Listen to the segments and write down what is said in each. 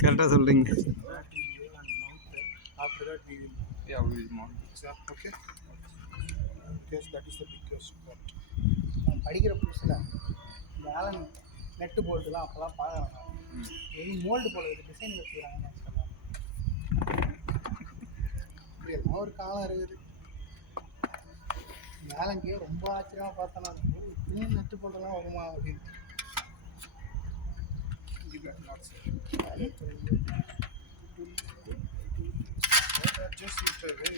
கரெக்டாக சொல்கிறீங்க. After that we will. Yeah, we will mount. Okay. Because that is the biggest part. நான் படிக்கிற புதுசில் இந்த ஆலன் நெட்டு போல்ட்டுலாம் அப்போல்லாம் பார்க்குறேன். எதுவும் மோல்டு போல டிசைன் வச்சுக்கிறாங்கன்னு வச்சுக்கலாம். இப்படி எல்லாம் ஒரு காலம் இருக்குது. இந்த ஆலங்கே ரொம்ப ஆச்சரியமாக பார்த்தேன்னா இன்னும் நெட்டு போல்ட்டெல்லாம் வருமா அப்படின்னு. Just it away.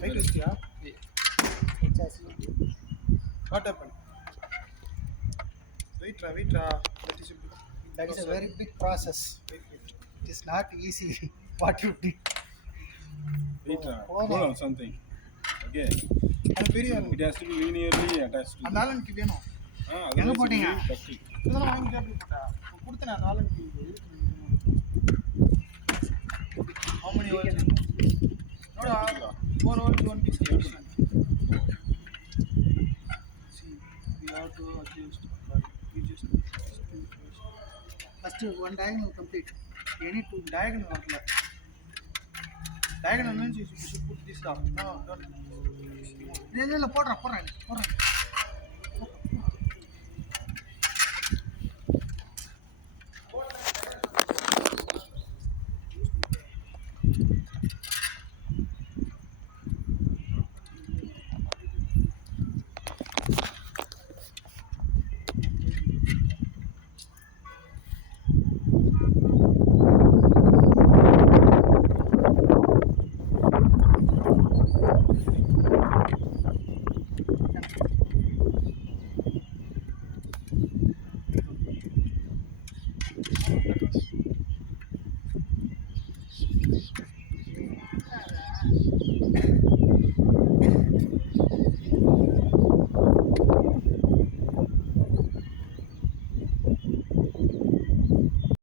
Right, yeah. What happened? Wait. That is a very big process. Wait. It is not easy what you did. Hold on something. Again. It has to be linearly attached to. அந்த ஆலனுக்கு வேணும். எங்க போட்டீங்க? இதெல்லாம் வாங்கி அப்படி போட்டா. கொடுத்தேன் அந்த ஆலனுக்கு. How many hours? No, 4 hours 1 piece section. See, we have to adjust, but we just First one diagonal complete. you need to diagonal out there. Diagonal means you should put this down. No, don't. இல்லை போடுறேன்